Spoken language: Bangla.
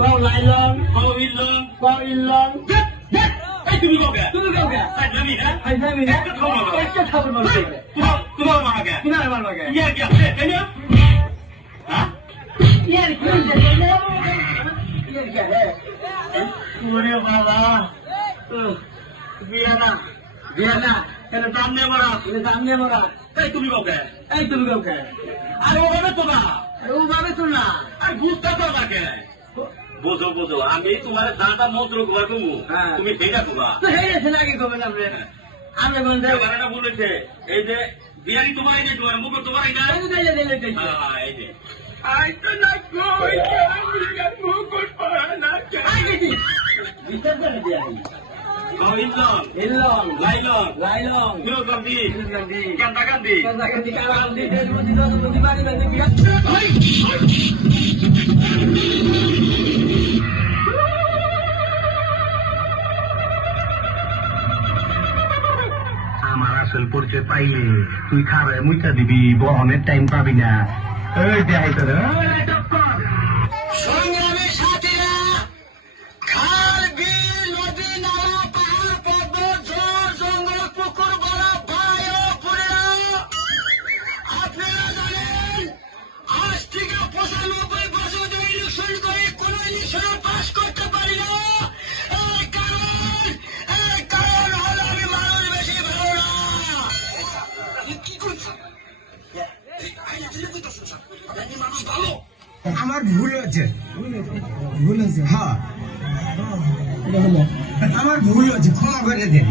কও লাইলং কও ইল্লং কও এই তুমি কও তুমি না। আই না। একটা না। একটা খাবার তোমার তোমার মামা কে? কিনা ইয়া কি আছে? তাই না হ্যাঁ? কি হইছে ইয়ার কি হে ওরে বাবা। বিয়া না বিয়া না এটা দাম নে মারা। এটা দাম নিয়ে মরা। এই তুমি কও এই তুমি কও কে? আর ওখানে তো না। ও ভাবে তো না। আর বুঝতে তো না কে বোঝো বোঝো। আমি তোমার দাঁটা মন্ত্র গোবার কমু? হ্যাঁ। তুমি সেইটা কোবা? তো হে গেছে নাকি কবে না আপনি? আমি বলতে গানাটা বলেছে এই যে বিয়ারি তোমার এই যে তোমার মুখ তোমার এই আমি হ্যাঁ, যে। আই তো না কই মুখ পারা না আই বিচার করে লাইলং। লাইলং। দুদি দশ দুদি বাড়ি বাড়ি বিয়া আসল পরিচয় পাইলে তুই খাবার মুইটা দিবি বহনের টাইম পাবি না। ওই দেখাই আমার ভুল হচ্ছে ভুল হচ্ছে হ্যাঁ। আমার ভুল হচ্ছে ক্ষমা করে দেন।